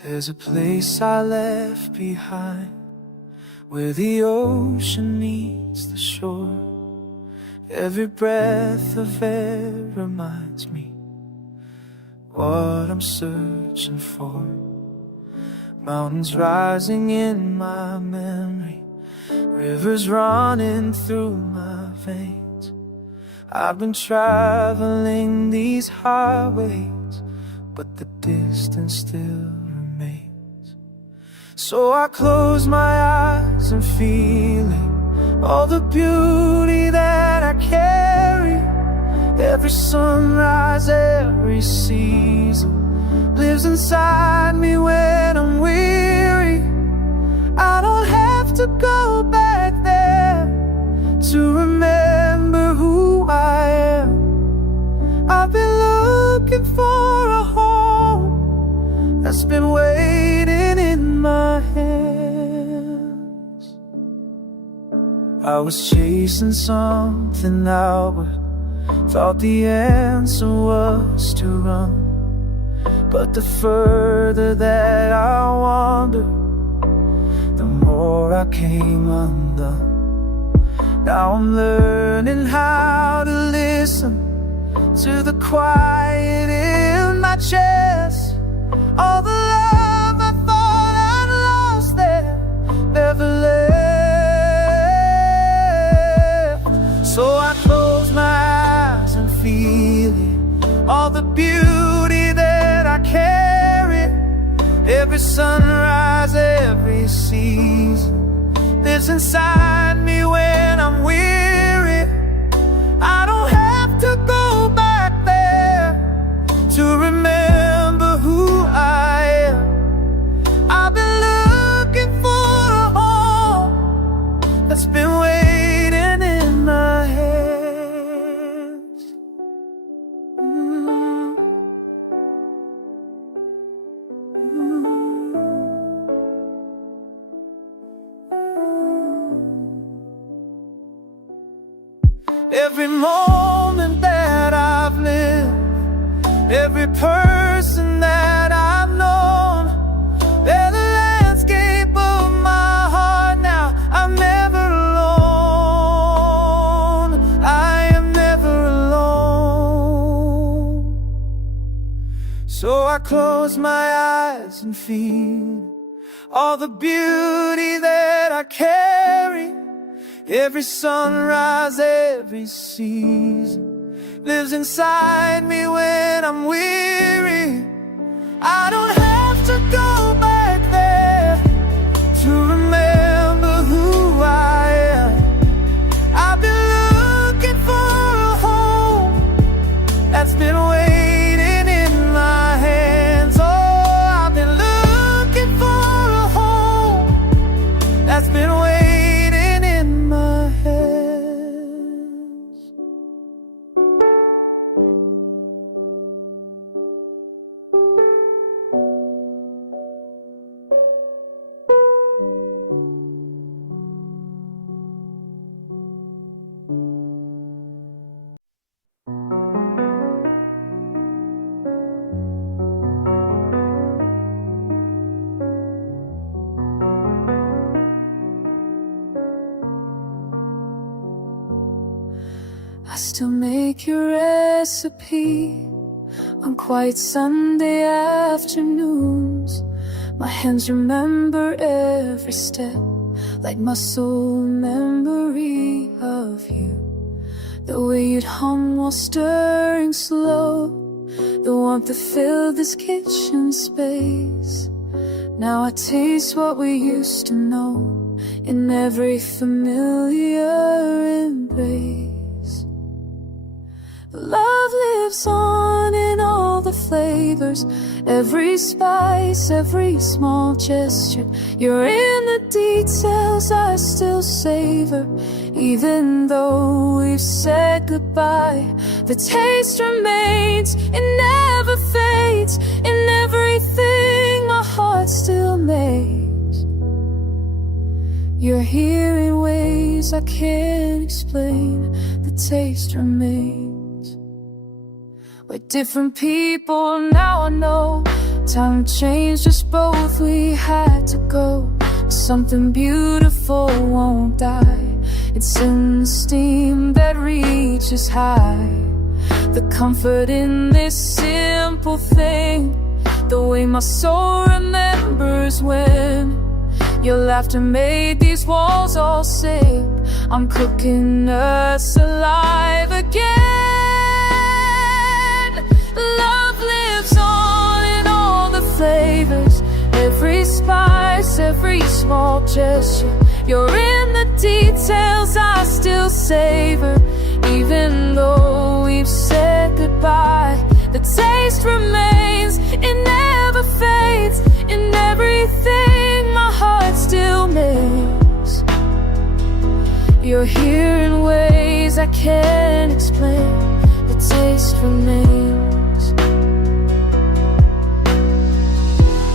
There's a place I left behind, where the ocean meets the shore. Every breath of air reminds me what I'm searching for. Mountains rising in my memory, rivers running through my veins. I've been traveling these highways, but the distance still remains. So I close my eyes and feeling all the beauty that I carry. Every sunrise, every season lives inside me when I'm weary. I don't have to go back there to remember who I am. I've been looking for a home that's been waiting in my hands. I was chasing something outward, thought the answer was to run. But the further that I wandered, the more I came undone. Now I'm learning how to listen to the quiet in my chest. All the love I thought I'd lost there never left. So I close my eyes and feel it, all the beauty that I carry. Every sunrise, every season lives inside me when I'm weary. I don't have to go back there to remember who I am. I've been looking for a home that's been waiting in my hands. Every moment that I've lived, every person that I've known, they're the landscape of my heart now. I'm never alone, I am never alone. So I close my eyes and feel all the beauty that I carry. Every sunrise, every season lives inside me when I'm weary. I don't have to go back there to remember who I am. I've been looking for a home that's been waiting in my hands. Oh, I've been looking for a home that's been waiting. I still make your recipe on quiet Sunday afternoons. My hands remember every step, like muscle memory of you. The way you'd hum while stirring slow, the warmth that filled this kitchen space. Now I taste what we used to know in every familiar embrace. Love lives on in all the flavors, every spice, every small gesture. You're in the details I still savor. Even though we've said goodbye, the taste remains, it never fades. In everything my heart still makes, you're here in ways I can't explain. The taste remains. We're different people, now I know. Time changed us both, we had to go. Something beautiful won't die. It's in the steam that reaches high. The comfort in this simple thing, the way my soul remembers when your laughter made these walls all sing. I'm cooking us alive again. Love lives on in all the flavors, every spice, every small gesture. You're in the details I still savor. Even though we've said goodbye, the taste remains, it never fades. In everything my heart still makes. You're here in ways I can't explain. The taste remains.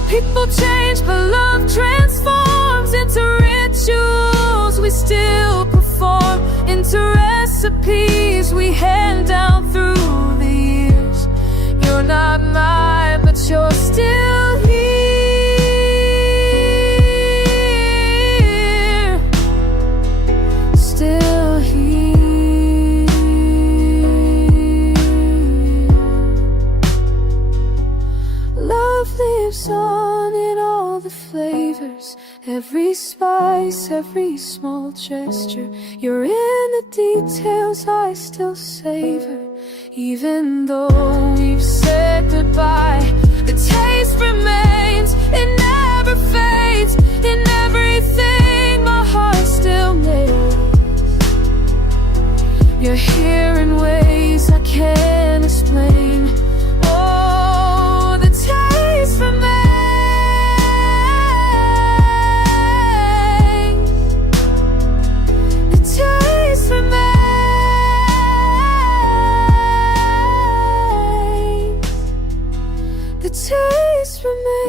People change, but love transforms into rituals we still perform, into recipes we hand down through the years. You're not mine, but you're still here. Still here. Love lives on in all the flavors, every spice, every small gesture. You're in the details I still savor. Even though we've said goodbye, the taste remains, it never fades. In everything my heart still makes. You're here in ways I can't explain. Oh, the taste remains. The taste remains.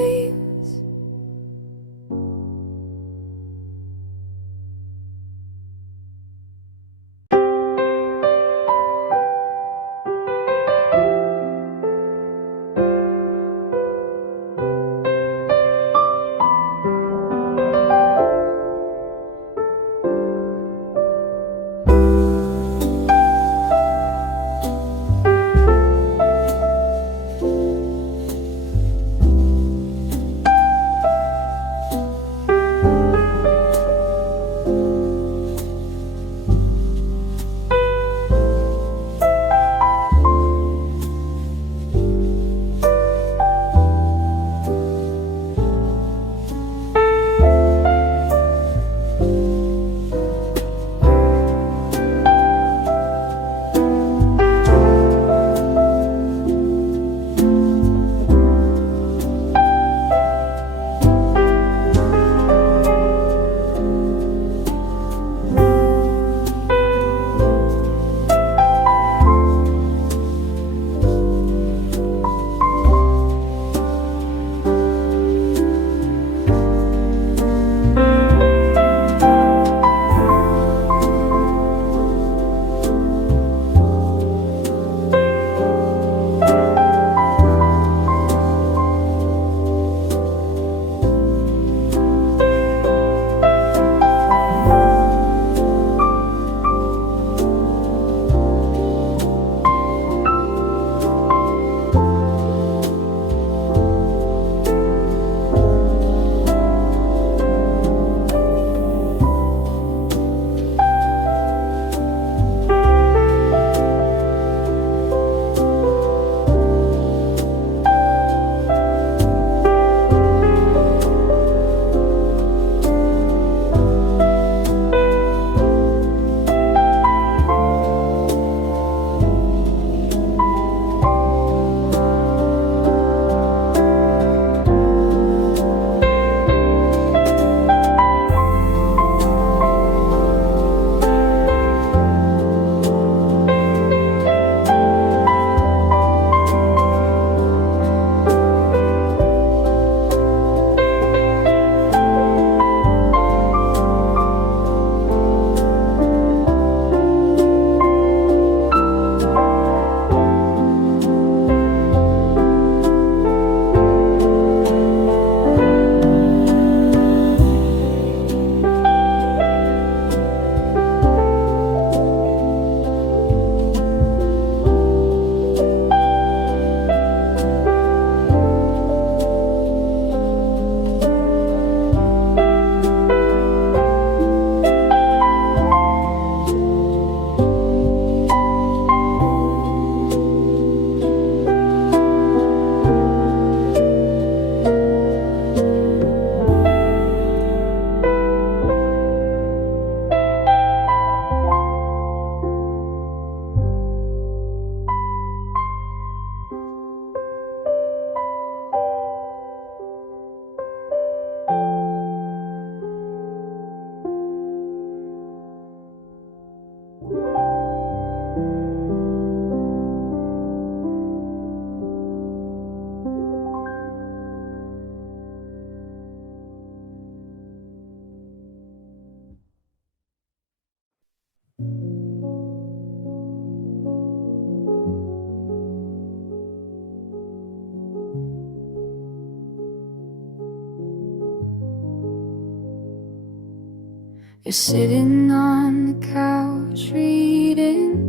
You're sitting on the couch reading.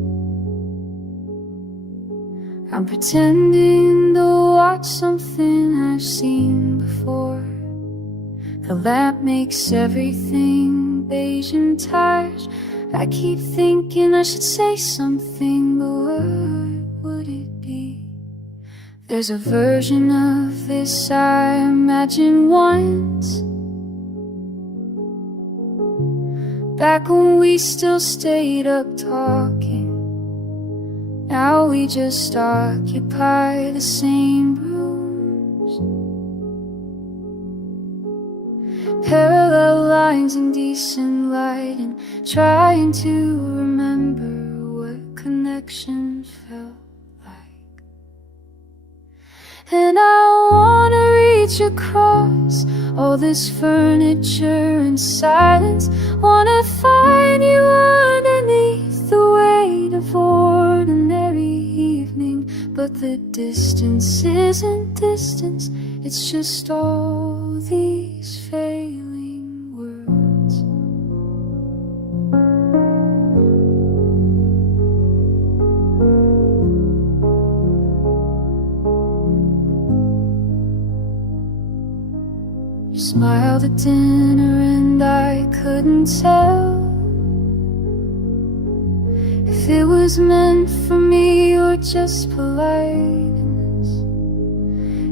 I'm pretending to watch something I've seen before. The lamp makes everything beige and tired. I keep thinking I should say something, but what would it be? There's a version of this I imagined once, back when we still stayed up talking. Now we just occupy the same rooms. Parallel lines in decent lighting, trying to remember what connection felt like. And I wanna reach across all this furniture and silence. Wanna find you underneath the weight of ordinary evening. But the distance isn't distance, it's just all these failing words. You smiled at dinner and I couldn't tell if it was meant for me or just politeness.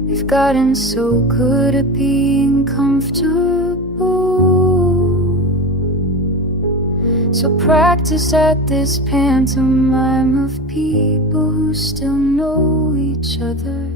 We've gotten so good at being comfortable, so practiced at this pantomime of people who still know each other.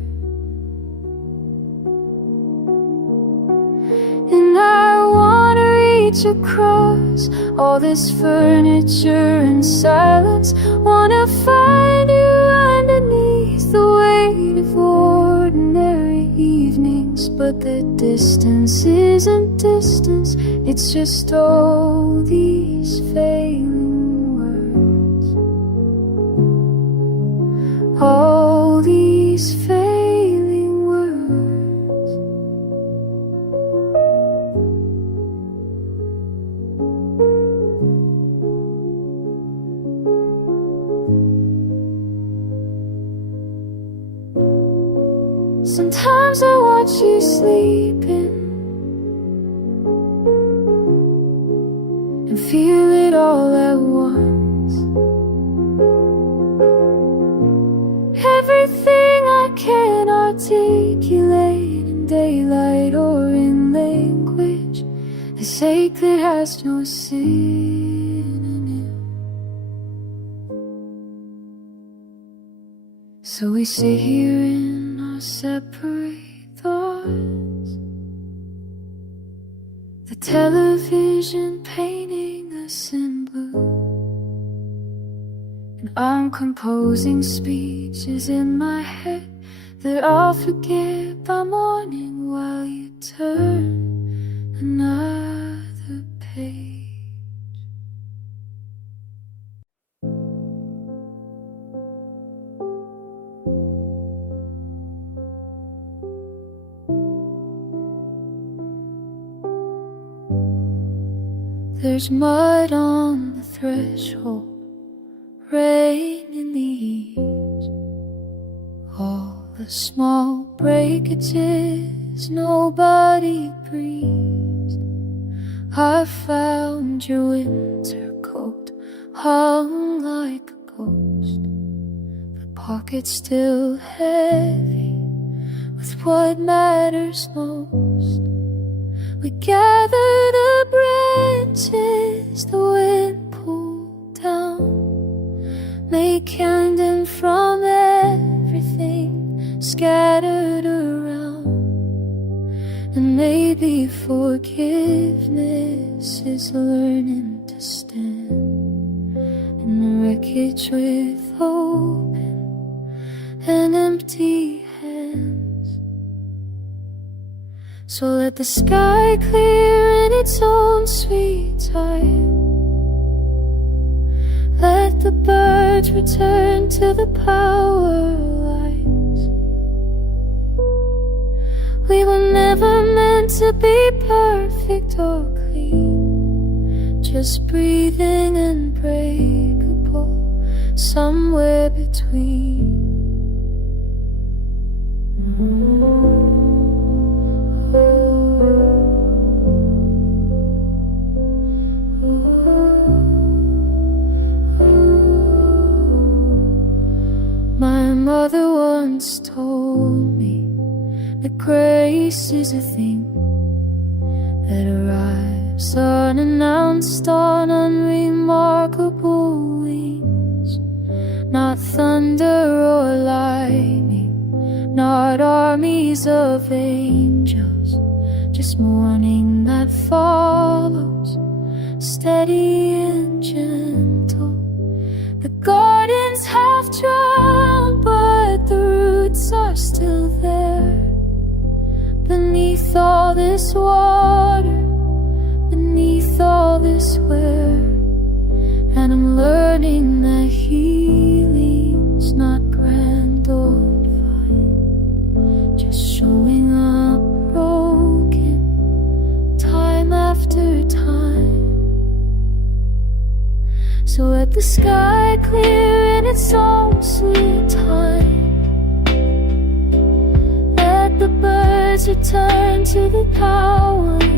And I wanna reach across all this furniture and silence. Wanna find you underneath the weight of ordinary evenings. But the distance isn't distance, it's just all these failing words. All these failing words. Sometimes I watch you sleeping and feel it all at once. Everything I can articulate in daylight or in language, this ache that has no synonym. So we sit here in our separate thoughts, the television painting us in blue, and I'm composing speeches in my head that I'll forget by morning while you turn another page. There's mud on the threshold, rain in the east, all the small breakages, nobody breathes. I found your winter coat hung like a ghost, the pocket still heavy with what matters most. We gather the branches the wind pulled down, make candy from everything scattered around. And maybe forgiveness is learning to stand in the wreckage with open and empty hands. So let the sky clear in its own sweet time. Let the birds return to the power lines. We were never meant to be perfect or clean, just breathing and breakable, somewhere between. My mother once told me that grace is a thing that arrives unannounced on unremarkable wings. Not thunder or lightning, not armies of angels, just morning that follows, steady and gentle. The gardens have drowned, but the roots are still there. Beneath all this water, beneath all this wear. And I'm learning that healing's not grand or fine, just showing up broken, time after time. So let the sky clear in its own sweet time. Let the birds return to the power of life.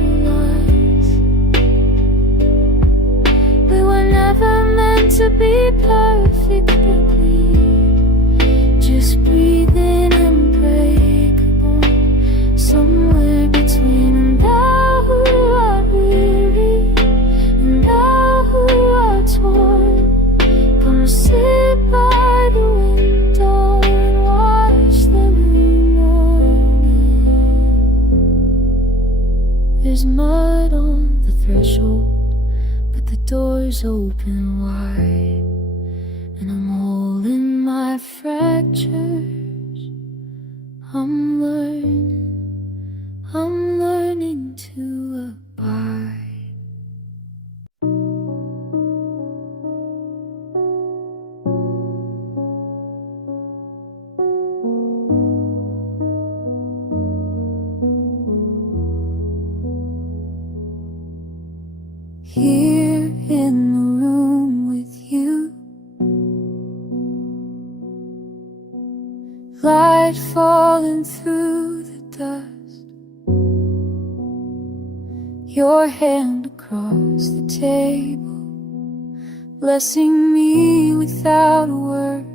We were never meant to be perfectly clean, just breathing unbreakable, somewhere between. And now who are weary, and now who are torn, gonna sit by the window and watch the moon morning. There's mud on the threshold, but the door's open wide, and I'm holding my fractures. I'm learning to abide. Here in the room with you, light falling through the dust, your hand across the table, blessing me without a word.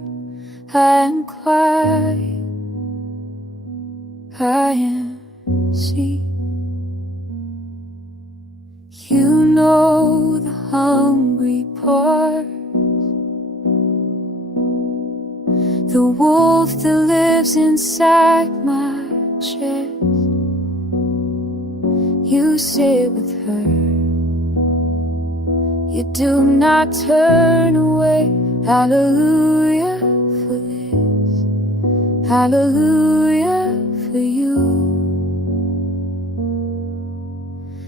I am quiet, I am seen. You know the hungry parts, the wolf that lives inside my chest. You sit with her, you do not turn away. Hallelujah for this, hallelujah for you.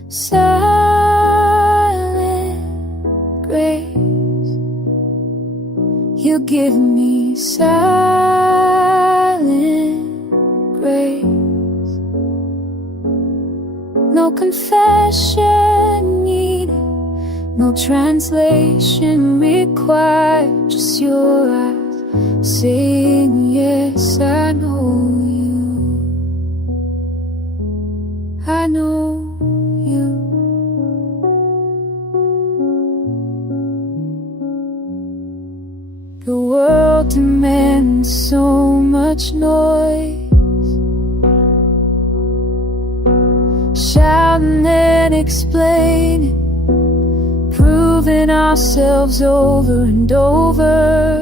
Silent grace, you give me silent grace. No confession needed, no translation required, just your eyes saying yes, I know you, I know you. The world demands so much noise, shouting and explaining, proving ourselves over and over.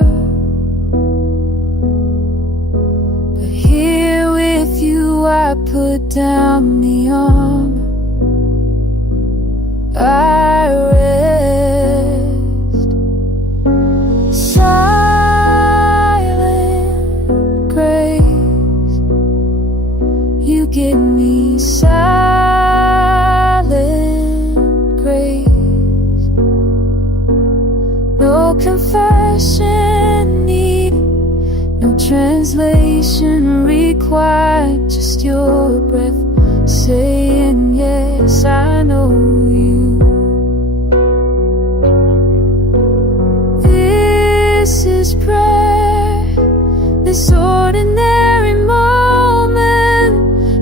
But here with you I put down the armor, I rest. Silent grace, you give me silent grace. No confession needed, no translation required, just your breath saying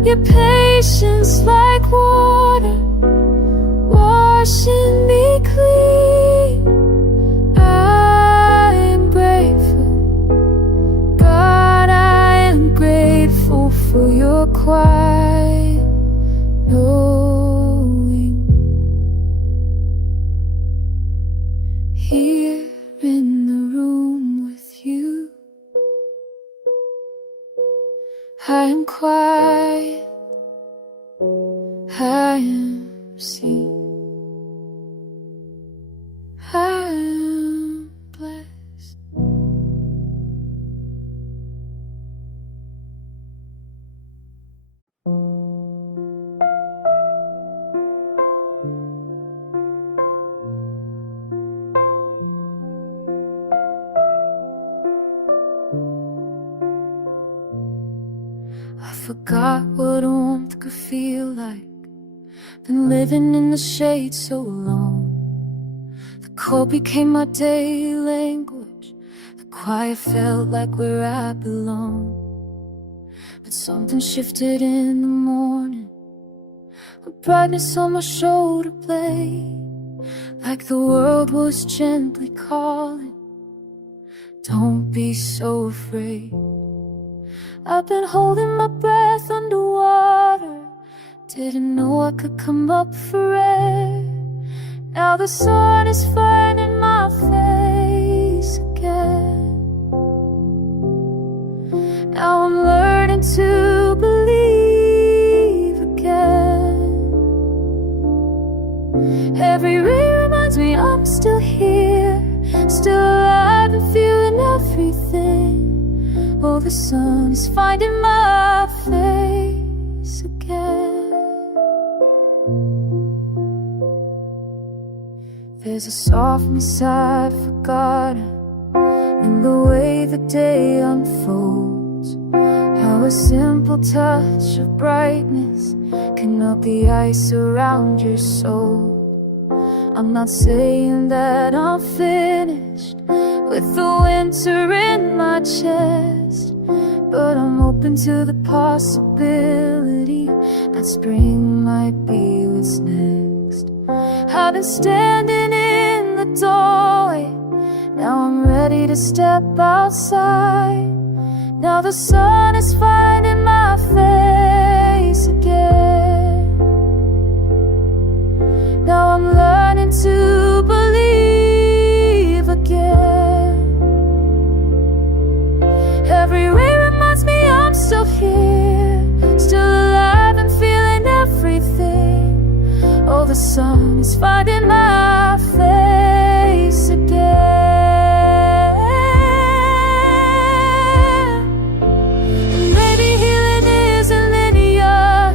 Your patience like water, washing me clean. I am grateful, God, I am grateful for your quiet knowing. Here in the room with you, I am quiet, I am seen, I am blessed. I forgot what warmth could feel like. Been living in the shade so long. The cold became my daily language. The quiet felt like where I belong. But something shifted in the morning. A brightness on my shoulder blade, like the world was gently calling. Don't be so afraid. I've been holding my breath underwater. Didn't know I could come up for air. Now the sun is finding my face again. Now I'm learning to believe again. Every ray reminds me I'm still here, still alive and feeling everything. Oh, the sun is finding my face again. There's a softness I've forgotten in the way the day unfolds. How a simple touch of brightness can melt the ice around your soul. I'm not saying that I'm finished with the winter in my chest, but I'm open to the possibility that spring might be what's next. I've been standing in the doorway, now I'm ready to step outside. Now the sun is finding my face again. Now I'm learning to believe again. Every ray reminds me I'm still here, still alive and feeling everything. Oh, the sun is finding my face again. Maybe healing isn't linear,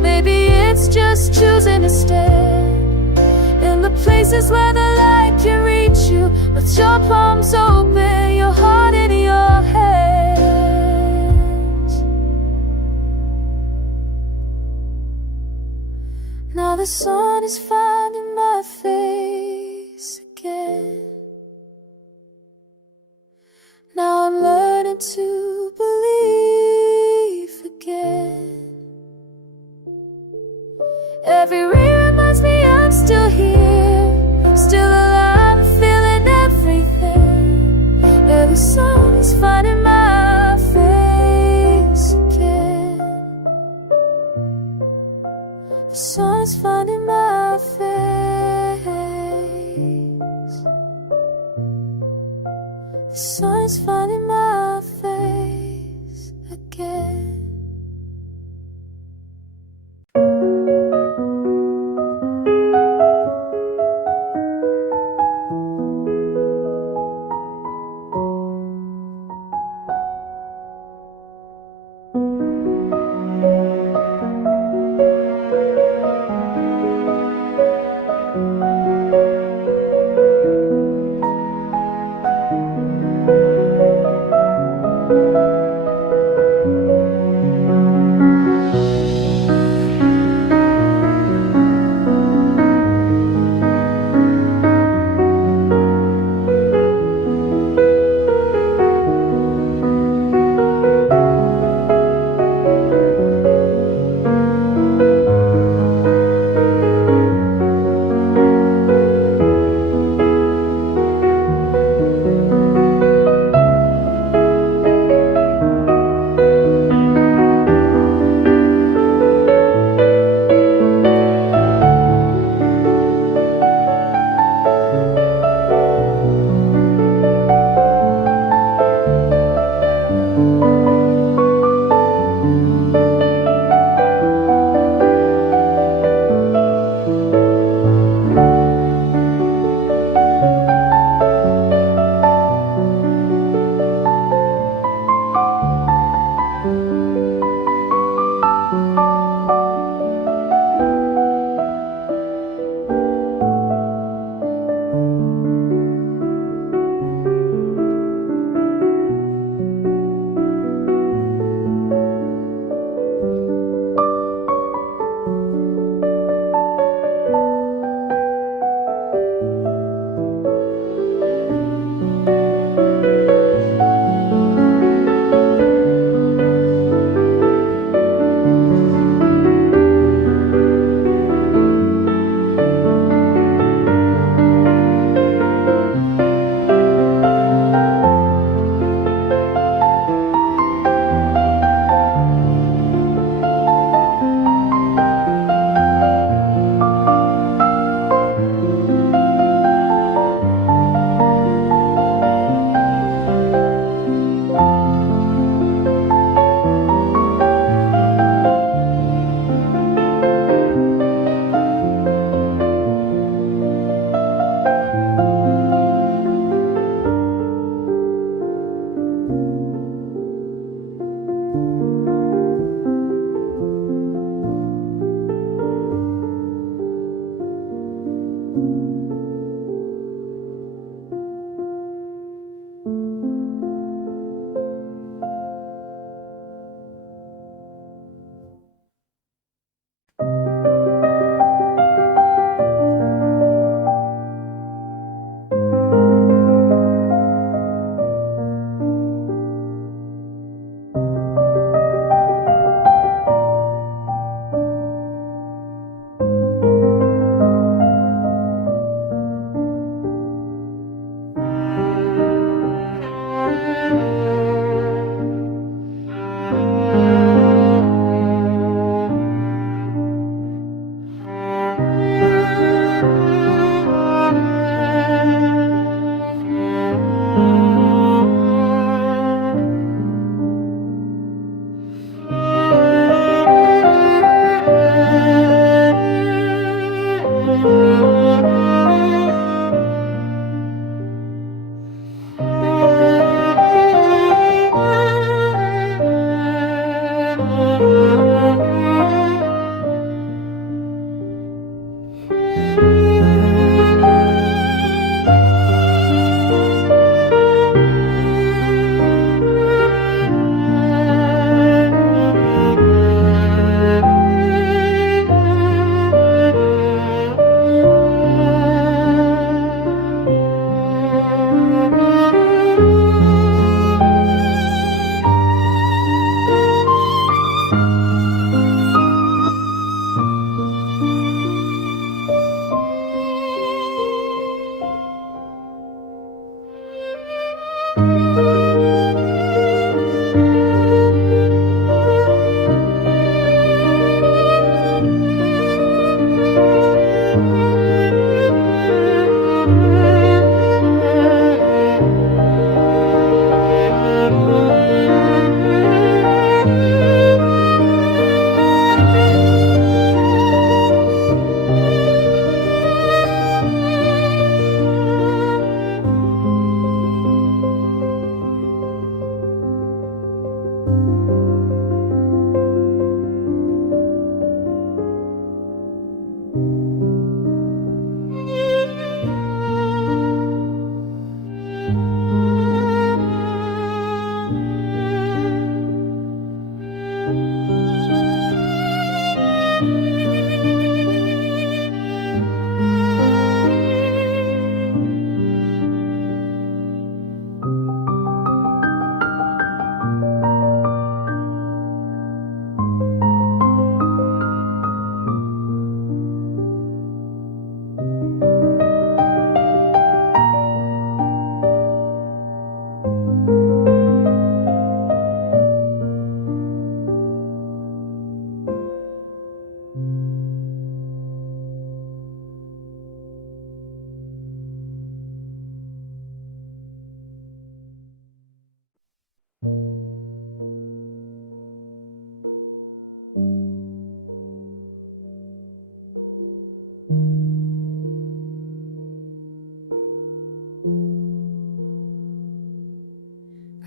maybe it's just choosing to stand in the places where the light can reach you, with your palms open, your heart in your hands. Now the sun is finding my face again. Now I'm learning to believe again. Every ray reminds me I'm still here, still alive and feeling everything. Yeah, the sun is finding my face again. The sun's finding my face. The sun's finding my face again.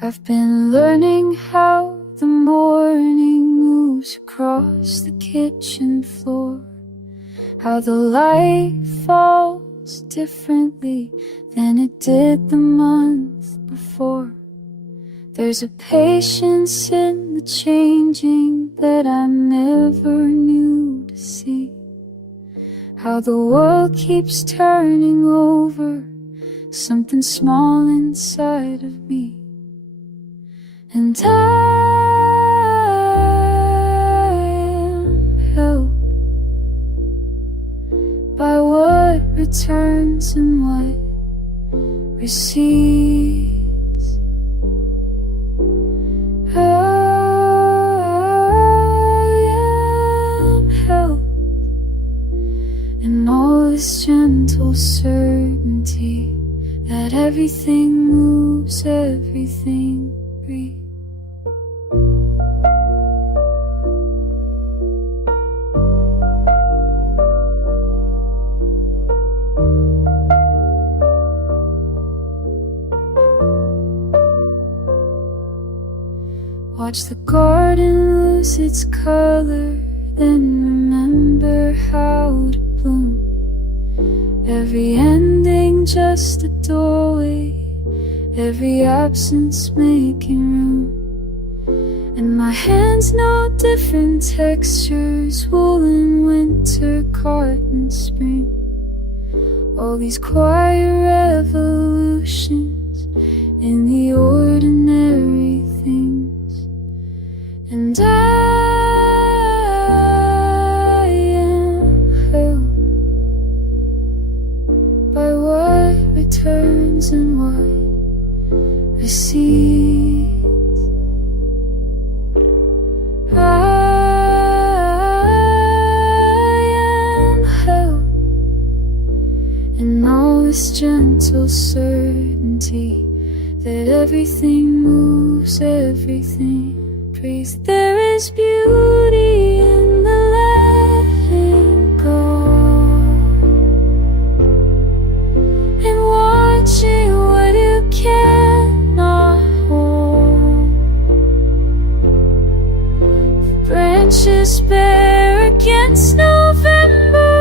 I've been learning how the morning moves across the kitchen floor, how the light falls differently than it did the month before. There's a patience in the changing that I never knew to see, how the world keeps turning over something small inside of me. And I am helped by what returns and what recedes. I am helped in all this gentle certainty that everything moves, everything breathes. Watch the garden lose its color, then remember how to bloom. Every ending just a doorway, every absence making room. And my hands know different textures, woolen, winter, cotton, spring. All these quiet revolutions in the ordinary things. And I am held by what returns and what recedes. I am held in all this gentle certainty that everything moves, everything breathes. There is beauty in the letting go, and watching what you cannot hold. The branches bare against November,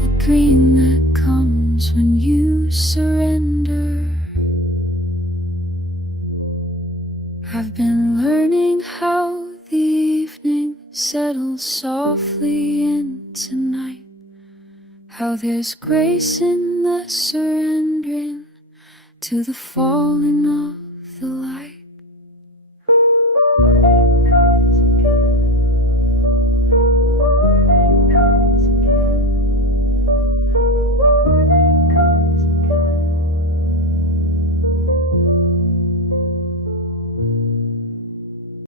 the green that comes when you surrender. I've been learning how the evening settles softly into night, how there's grace in the surrendering to the falling of the light.